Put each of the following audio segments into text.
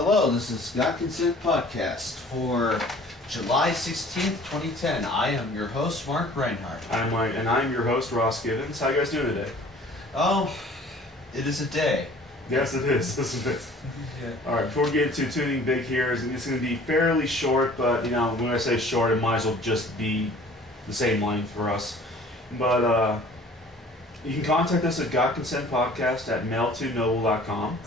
Hello, this is Got Consent Podcast for July 16th, 2010. I am your host, Mark Reinhardt. I'm your host, Ross Gibbons. How you guys doing today? Oh, it is a day. Yes, it is, isn't it? Yeah. Alright, before we get into tuning big here, it's going to be fairly short, but, when I say short, it might as well just be the same length for us. But, you can contact us at gotconsentpodcast@mail2noble.com.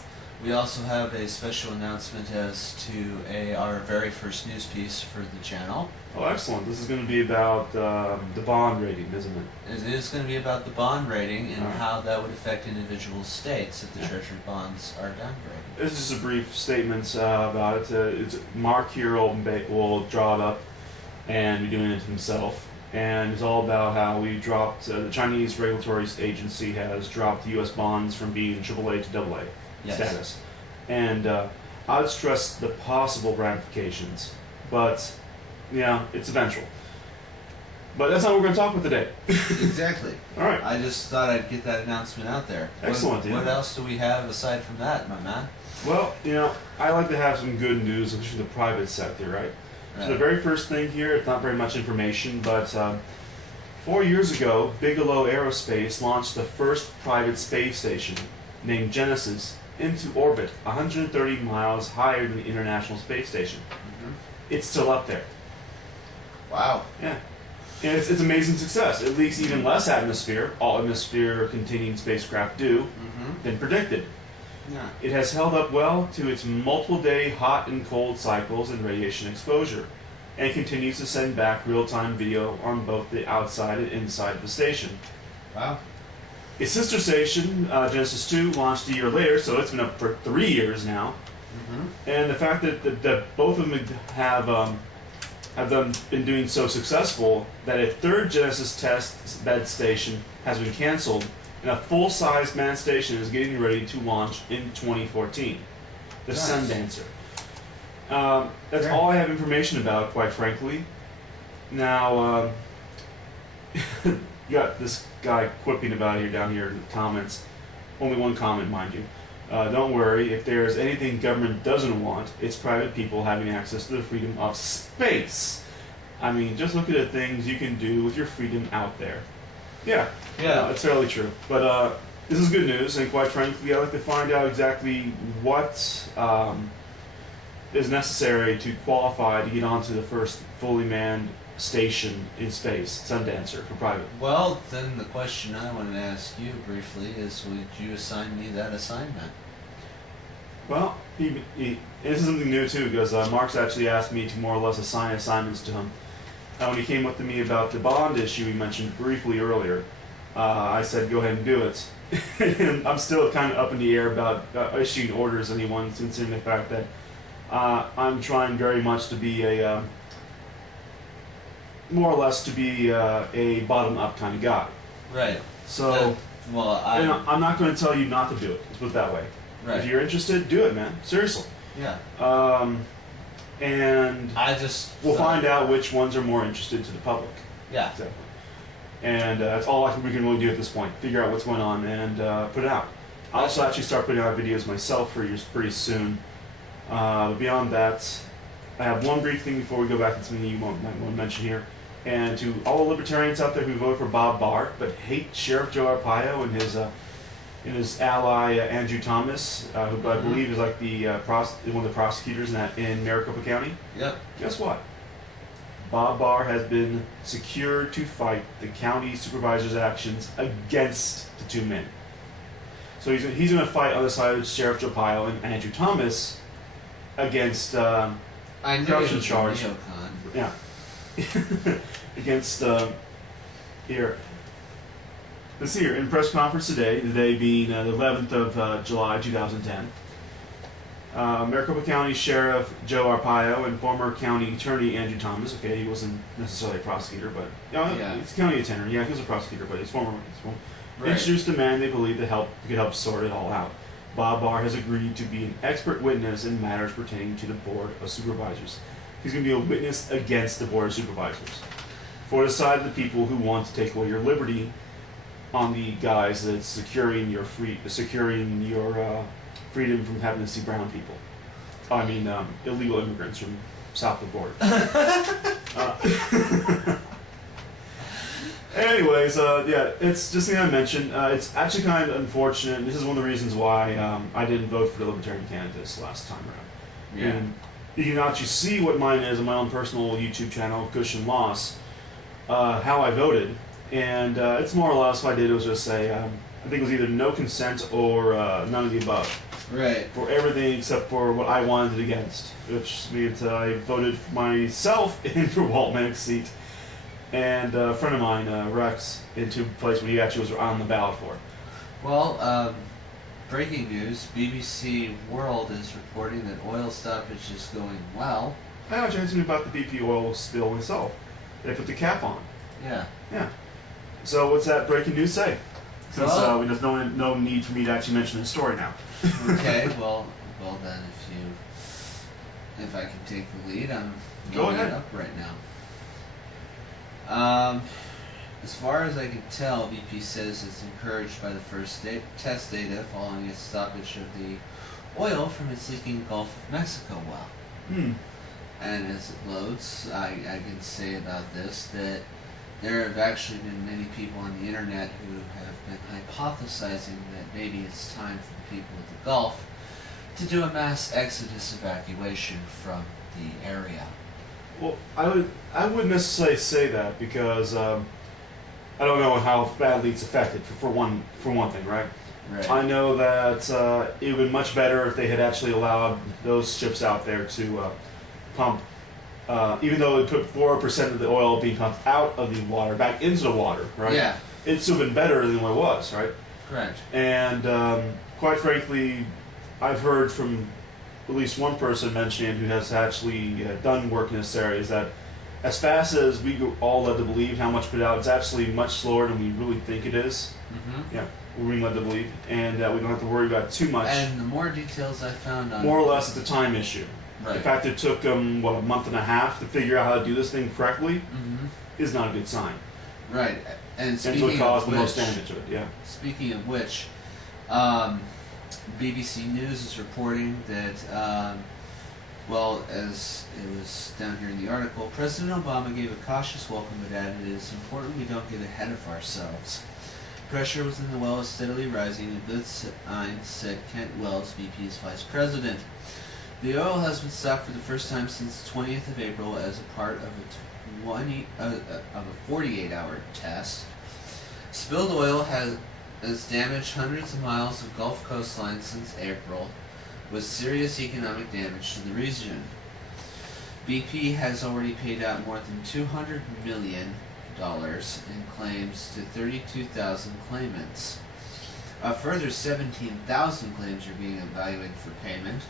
We also have a special announcement as to our very first news piece for the channel. Oh, excellent. This is going to be about the bond rating, isn't it? It is going to be about the bond rating and how that would affect individual states if the Treasury bonds are downgraded. This is just a brief statement about it. Mark here will draw it up and be doing it himself. And it's all about how we dropped, the Chinese regulatory agency has dropped U.S. bonds from being AAA to AA status. And I'd stress the possible ramifications, but, it's eventual. But that's not what we're going to talk about today. Exactly. All right. I just thought I'd get that announcement out there. Excellent. What else do we have aside from that, my man? Well, I like to have some good news, especially the private sector, right? So the very first thing here, it's not very much information, but 4 years ago, Bigelow Aerospace launched the first private space station, named Genesis, into orbit 130 miles higher than the International Space Station. Mm-hmm. It's still up there. Wow. Yeah. And it's amazing success. It leaks even less atmosphere, all atmosphere-containing spacecraft do, than predicted. Yeah. It has held up well to its multiple-day hot and cold cycles and radiation exposure, and continues to send back real-time video on both the outside and inside of the station. Wow. Its sister station, Genesis 2, launched a year later, so it's been up for 3 years now. And the fact that both of them have been doing so successful that a third Genesis test bed station has been canceled, and a full-size manned station is getting ready to launch in 2014. The Nice. Sundancer. That's all I have information about, quite frankly. Now, you got this guy quipping about it down here in the comments. Only one comment, mind you. Don't worry, if there's anything government doesn't want, it's private people having access to the freedom of space. I mean, just look at the things you can do with your freedom out there. Yeah, it's fairly true. But this is good news, and quite frankly, I'd like to find out exactly what is necessary to qualify to get onto the first fully manned station in space, Sundancer, for private. Well, then the question I wanted to ask you briefly is, would you assign me that assignment? Well, this is something new too, because Mark's actually asked me to more or less assign assignments to him. When he came up to me about the bond issue we mentioned briefly earlier, I said go ahead and do it. And I'm still kind of up in the air about issuing orders to anyone, considering the fact that I'm trying very much to be a more or less to be a bottom-up kind of guy. Right. So, I'm not going to tell you not to do it. Let's put it that way. Right. If you're interested, do it, man. Seriously. Yeah. And we'll find out which ones are more interested to the public. Yeah. Exactly. And that's all we can really do at this point. Figure out what's going on and put it out. I'll also actually start putting out videos myself for you pretty soon. Beyond that, I have one brief thing before we go back to something you might want to mention here. And to all the libertarians out there who vote for Bob Barr but hate Sheriff Joe Arpaio and his ally Andrew Thomas, who I believe is like one of the prosecutors in Maricopa County. Yep. Guess what? Bob Barr has been secured to fight the county supervisor's actions against the two men. So he's going to fight on the side of Sheriff Joe Arpaio and Andrew Thomas against corruption charge. Yeah. Against here. Let's see here. In press conference today, the day being the 11th of July 2010, Maricopa County Sheriff Joe Arpaio and former county attorney Andrew Thomas. Okay, he wasn't necessarily a prosecutor, but he's a county attorney. Yeah, he was a prosecutor, but he's former. Introduced a man they believe could help sort it all out. Bob Barr has agreed to be an expert witness in matters pertaining to the Board of Supervisors. He's going to be a witness against the Board of Supervisors for the side of the people who want to take away your liberty on the guise that it's securing your freedom from having to see brown people. I mean, illegal immigrants from south of the border. Anyways, yeah, it's just something I mentioned. It's actually kind of unfortunate. This is one of the reasons why I didn't vote for the Libertarian candidates last time around. Yeah. And you can actually see what mine is on my own personal YouTube channel, Cushion Loss, how I voted. And it's more or less what I did was just say, I think it was either no consent or none of the above. Right. For everything except for what I wanted it against, which means I voted myself in for Walt Manning's seat, and a friend of mine, Rex, into a place where he actually was on the ballot for. Well, breaking news, BBC World is reporting that oil stoppage is going well. I actually asked me about the BP oil spill myself. They put the cap on. Yeah. Yeah. So what's that breaking news say? Since Well, there's no need for me to actually mention the story now. okay, well then, if I can take the lead, I'm Go going ahead. up right now. As far as I can tell, BP says it's encouraged by the first test data following its stoppage of the oil from its leaking Gulf of Mexico well. And as it loads, I can say about this that there have actually been many people on the internet who have been hypothesizing that maybe it's time for the people of the Gulf to do a mass exodus evacuation from the area. Well, I wouldn't necessarily say that because I don't know how badly it's affected for one thing, right? Right. I know that it would have been much better if they had actually allowed those ships out there to pump, even though it took 4% of the oil being pumped out of the water back into the water, right? Yeah. It's still been better than what it was, right? Correct. And quite frankly, I've heard from at least one person mentioning who has actually done work in this area is that as fast as we all led to believe how much put out, it's actually much slower than we really think it is. Mm-hmm. Yeah, we're being led to believe, and we don't have to worry about too much. And the more details I found on More or less, it's a time issue. Right. The fact it took them a month and a half to figure out how to do this thing correctly Mm-hmm. is not a good sign. Right. And And speaking so it caused of the most which, damage of it. Yeah. speaking of which, BBC News is reporting that, well, as it was down here in the article, President Obama gave a cautious welcome but added it is important we don't get ahead of ourselves. Pressure within the well is steadily rising, a good sign, said Kent Wells, BP's vice president. The oil has been stopped for the first time since the 20th of April as a part of a 48-hour test. Spilled oil has damaged hundreds of miles of Gulf coastline since April, with serious economic damage to the region. BP has already paid out more than $200 million in claims to 32,000 claimants. A further 17,000 claims are being evaluated for payment,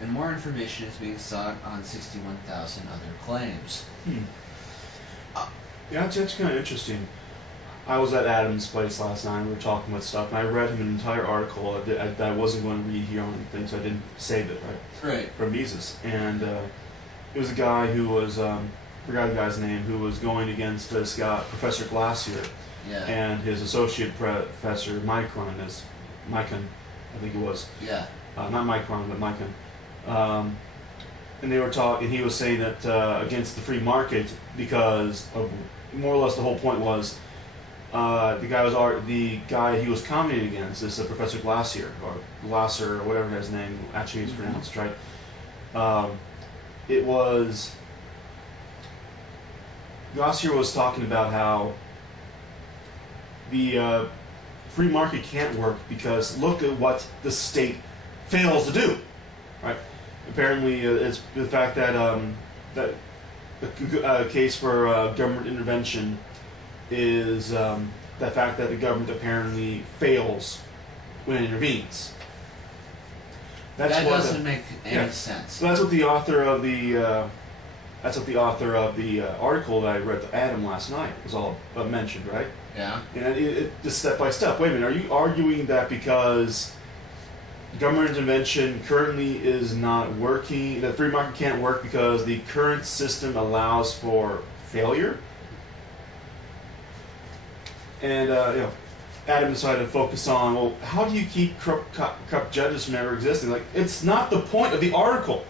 and more information is being sought on 61,000 other claims. Yeah, that's kind of interesting. I was at Adam's place last night and we were talking about stuff, and I read him an entire article that I wasn't going to read here on things, so I didn't save it, right? Right. From Mises. And it was a guy who was, forgot the guy's name, who was going against this guy, Professor Glacier, Yeah. and his associate professor, Micron, I think it was. Yeah. Not Micron, but Micron. And they were talking, and he was saying that against the free market, because of, more or less the whole point was the guy he was commenting against, this Professor Glacier or Glasser or whatever his name actually is pronounced, right? It was Glacier was talking about how the free market can't work because look at what the state fails to do, right? Apparently, it's the fact that that a case for government intervention is the fact that the government apparently fails when it intervenes. That doesn't make any sense. So that's what the author of the article that I read to Adam last night was all mentioned, right? Yeah. And it just step by step. Wait a minute, are you arguing that because government intervention currently is not working, that free market can't work because the current system allows for failure? And Adam decided to focus on, well, how do you keep corrupt judges from ever existing? Like, it's not the point of the article.